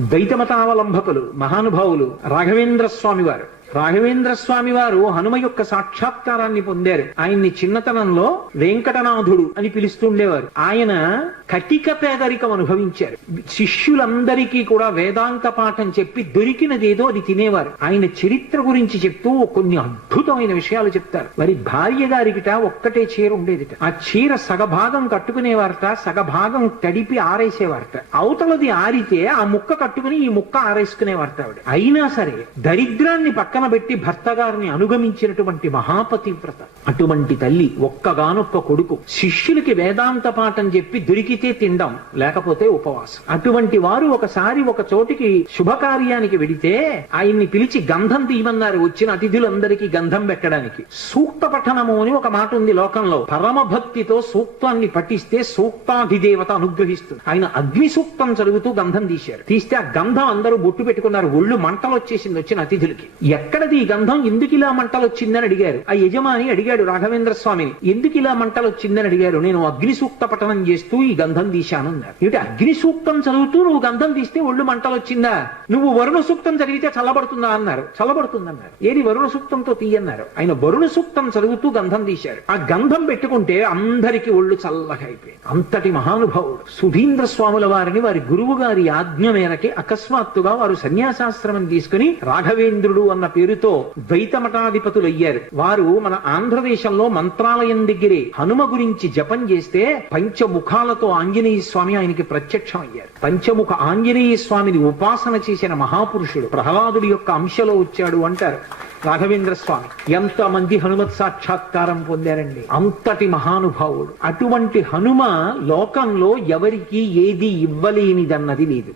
ద్వైతమతావలంబకులు మహానుభావులు రాఘవేంద్ర స్వామి వారు రాఘవేంద్ర స్వామి వారు హనుమ యొక్క సాక్షాత్కారాన్ని పొందారు. ఆయన్ని చిన్నతనంలో వెంకటనాథుడు అని పిలుస్తుండేవారు. ఆయన కటిక పేదరికం అనుభవించారు. శిష్యులందరికీ కూడా వేదాంత పాఠం చెప్పి దొరికినదేదో అది తినేవారు. ఆయన చరిత్ర గురించి చెప్తూ కొన్ని అద్భుతమైన విషయాలు చెప్తారు. మరి భార్య గారికిట ఒక్కటే చీర ఉండేదిట. ఆ చీర సగభాగం కట్టుకునేవారట సగభాగం తడిపి ఆరేసేవారట. అవతలది ఆరితే ఆ ముక్క కట్టుకుని ఈ ముక్క ఆరేసుకునేవారట ఆవిడ. అయినా సరే దరిద్రాన్ని పక్క పక్కన పెట్టి భర్త గారిని అనుగమించినటువంటి మహాపతివ్రత. అటువంటి తల్లి ఒక్కగానొక్క కొడుకు. శిష్యులకి వేదాంత పాఠం చెప్పి దొరికితే తిండం లేకపోతే ఉపవాసం. అటువంటి వారు ఒకసారి ఒక చోటికి శుభకార్యానికి వెడితే ఆయన్ని పిలిచి గంధం తీయమన్నారు వచ్చిన అతిథులందరికీ గంధం పెట్టడానికి. సూక్త పఠనము అని ఒక మాట ఉంది లోకంలో. పరమ భక్తితో సూక్తాన్ని పఠిస్తే సూక్తాధిదేవత అనుగ్రహిస్తుంది. ఆయన అగ్ని సూక్తం చదువుతూ గంధం తీశారు. తీస్తే ఆ గంధం అందరూ బొట్టు పెట్టుకున్నారు. ఒళ్ళు మంటలు వచ్చేసింది వచ్చిన అతిథులకి. ఎక్కడది ఈ గంధం? ఎందుకు ఇలా మంటలు వచ్చిందని అడిగారు. ఆ యజమాని అడిగాడు రాఘవేంద్ర స్వామిని ఎందుకు ఇలా మంటలు వచ్చిందని అడిగారు? నేను అగ్ని సూక్త పఠనం చేస్తూ ఈ గంధం తీశాను అన్నారు. ఏమిటి అగ్ని సూక్తం చదువుతూ నువ్వు గంధం తీస్తే ఒళ్ళు మంటలు వచ్చిందా నువ్వు వరుణ సూక్తం చదివితే చల్లబడుతుందా అన్నారు. చల్లబడుతుందన్నారు. ఏది వరుణ సూక్తంతో తీయన్నారు? ఆయన వరుణ సూక్తం చదువుతూ గంధం తీశారు. ఆ గంధం పెట్టుకుంటే అందరికి ఒళ్ళు చల్లగా అయిపోయింది. అంతటి మహానుభావుడు. సుధీంద్ర స్వాముల వారిని వారి గురువు గారి ఆజ్ఞ మేరకి అకస్మాత్తుగా వారు సన్యాసాశ్రమం తీసుకుని రాఘవేంద్రుడు అన్న పేరుతో ద్వైత మఠాధిపతులు అయ్యారు వారు మన ఆంధ్రదేశంలో మంత్రాలయం దగ్గరే హనుమ గురించి జపం చేస్తే పంచముఖాలతో ఆంజనేయ స్వామి ఆయనకి ప్రత్యక్షం అయ్యారు పంచముఖ ఆంజనేయ స్వామిని ఉపాసన చేసిన మహాపురుషుడు ప్రహ్లాదుడి యొక్క అంశలో వచ్చాడు అంటారు రాఘవేంద్ర స్వామి. ఎంత మంది హనుమత్ సాక్షాత్కారం పొందారండి. అంతటి మహానుభావుడు. అటువంటి హనుమ లోకంలో ఎవరికి ఏది ఇవ్వలేనిదన్నది లేదు.